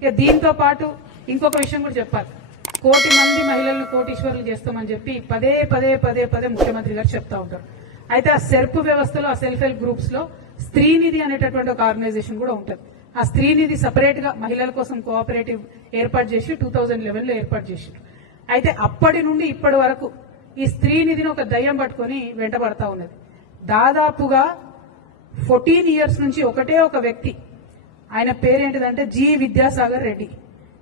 ఇక దీంతో పాటు ఇంకొక విషయం కూడా చెప్పాలి. 1 కోటి మంది మహిళలను కోటీశ్వరులు చేస్తామని చెప్పి పదే పదే పదే పదే ముఖ్యమంత్రి గారు చెప్తా ఉంటారు. అయితే ఆ సెర్ప్ వ్యవస్థలో, ఆ సెల్ఫ్ హెల్ప్ గ్రూప్స్ లో స్త్రీనిధి అనేటటువంటి ఒక ఆర్గనైజేషన్ కూడా ఉంటుంది. ఆ స్త్రీనిధి సపరేట్ గా మహిళల కోసం కోఆపరేటివ్ ఏర్పాటు చేసి 2011 లో ఏర్పాటు చేశారు. అయితే అప్పటి నుండి ఇప్పటి వరకు ఈ స్త్రీనిధిని ఒక దయ్యం పట్టుకొని వెంటబడతా ఉన్నది. దాదాపుగా 14 ఇయర్స్ నుంచి ఒకటే ఒక వ్యక్తి, ఆయన పేరేంటిదంటే జి విద్యాసాగర్ రెడ్డి.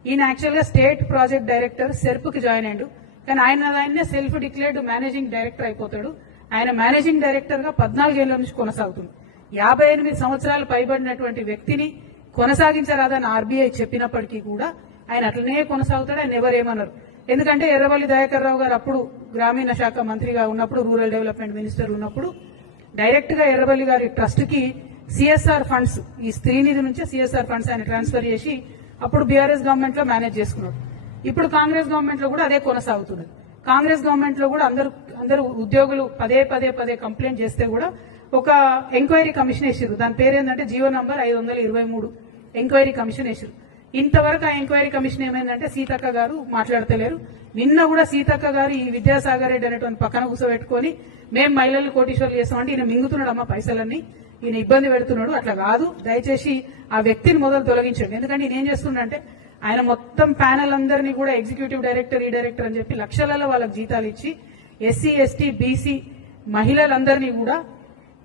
ఈయన యాక్చువల్ గా స్టేట్ ప్రాజెక్ట్ డైరెక్టర్ సెర్ప్ కి జాయిన్ అయ్యాడు. కానీ ఆయనే సెల్ఫ్ డిక్లేర్డ్ మేనేజింగ్ డైరెక్టర్ అయిపోతాడు. ఆయన మేనేజింగ్ డైరెక్టర్ గా 14 ఏళ్ల నుంచి కొనసాగుతుంది. 58 సంవత్సరాలు పైబడినటువంటి వ్యక్తిని కొనసాగించరాదని ఆర్బీఐ చెప్పినప్పటికీ కూడా ఆయన అట్లనే కొనసాగుతాడు. ఆయన ఎవరేమన్నారు. ఎందుకంటే ఎర్రవల్లి దయాకర్ రావు గారు అప్పుడు గ్రామీణ శాఖ మంత్రిగా ఉన్నప్పుడు, రూరల్ డెవలప్మెంట్ మినిస్టర్ ఉన్నప్పుడు డైరెక్ట్ గా ఎర్రవల్లి గారి ట్రస్ట్ కి సిఎస్ఆర్ ఫండ్స్, ఈ స్త్రీనిధి నుంచే సిఎస్ఆర్ ఫండ్స్ ఆయన ట్రాన్స్ఫర్ చేసి అప్పుడు బీఆర్ఎస్ గవర్నమెంట్ లో మేనేజ్ చేసుకున్నాడు. ఇప్పుడు కాంగ్రెస్ గవర్నమెంట్ లో కూడా అదే కొనసాగుతున్నది. కాంగ్రెస్ గవర్నమెంట్ లో కూడా అందరూ ఉద్యోగులు పదే పదే పదే కంప్లైంట్ చేస్తే కూడా ఒక ఎంక్వైరీ కమిషన్ వేసారు. దాని పేరేందంటే జీవో నంబర్ 523 ఎంక్వైరీ కమిషన్ వేసారు. ఇంతవరకు ఆ ఎంక్వైరీ కమిషన్ ఏమైందంటే సీతక్క గారు మాట్లాడతలేరు. నిన్న కూడా సీతక్క గారు ఈ విద్యాసాగర్ రెడ్డి అనేటువంటి పక్కన కూర్చోబెట్టుకొని మేము మహిళలు కోటీశ్వర్లు చేస్తామంటే ఈయన మింగుతున్నాడు అమ్మ పైసలన్నీ, ఈయన ఇబ్బంది పెడుతున్నాడు. అట్లా కాదు, దయచేసి ఆ వ్యక్తిని మొదలు తొలగించండి. ఎందుకంటే ఈయన ఏం చేస్తున్నాడంటే ఆయన మొత్తం ప్యానెల్ అందరినీ కూడా ఎగ్జిక్యూటివ్ డైరెక్టర్, ఈ డైరెక్టర్ అని చెప్పి లక్షలలో వాళ్ళకి జీతాలు ఇచ్చి ఎస్సీ, ఎస్టీ, బీసీ మహిళలందరినీ కూడా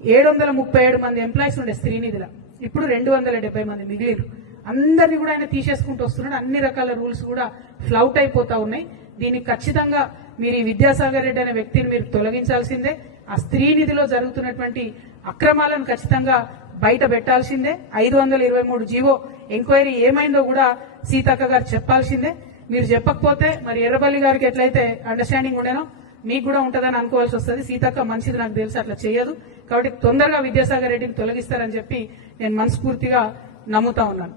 737 మంది ఎంప్లాయీస్ ఉండే స్త్రీనిధిలో ఇప్పుడు 270 మంది మిగిలిరు. అందరినీ కూడా ఆయన తీసేసుకుంటూ వస్తున్నాడు. అన్ని రకాల రూల్స్ కూడా ఫ్లౌట్ అయిపోతా ఉన్నాయి. దీనికి ఖచ్చితంగా మీరు ఈ విద్యాసాగర్ రెడ్డి అనే వ్యక్తిని మీరు తొలగించాల్సిందే. ఆ స్త్రీనిధిలో జరుగుతున్నటువంటి అక్రమాలను ఖచ్చితంగా బయట పెట్టాల్సిందే. 523 జీవో ఎంక్వైరీ ఏమైందో కూడా సీతక్క గారు చెప్పాల్సిందే. మీరు చెప్పకపోతే మరి ఎర్రబల్లి గారికి ఎట్లయితే అండర్స్టాండింగ్ ఉండేనో మీకు కూడా ఉంటుందని అనుకోవాల్సి వస్తుంది. సీతక్క మంచిది, నాకు తెలుసు, అట్లా చేయదు. కాబట్టి తొందరగా విద్యాసాగర్ రెడ్డిని తొలగిస్తారని చెప్పి నేను మనస్ఫూర్తిగా నమ్ముతా ఉన్నాను.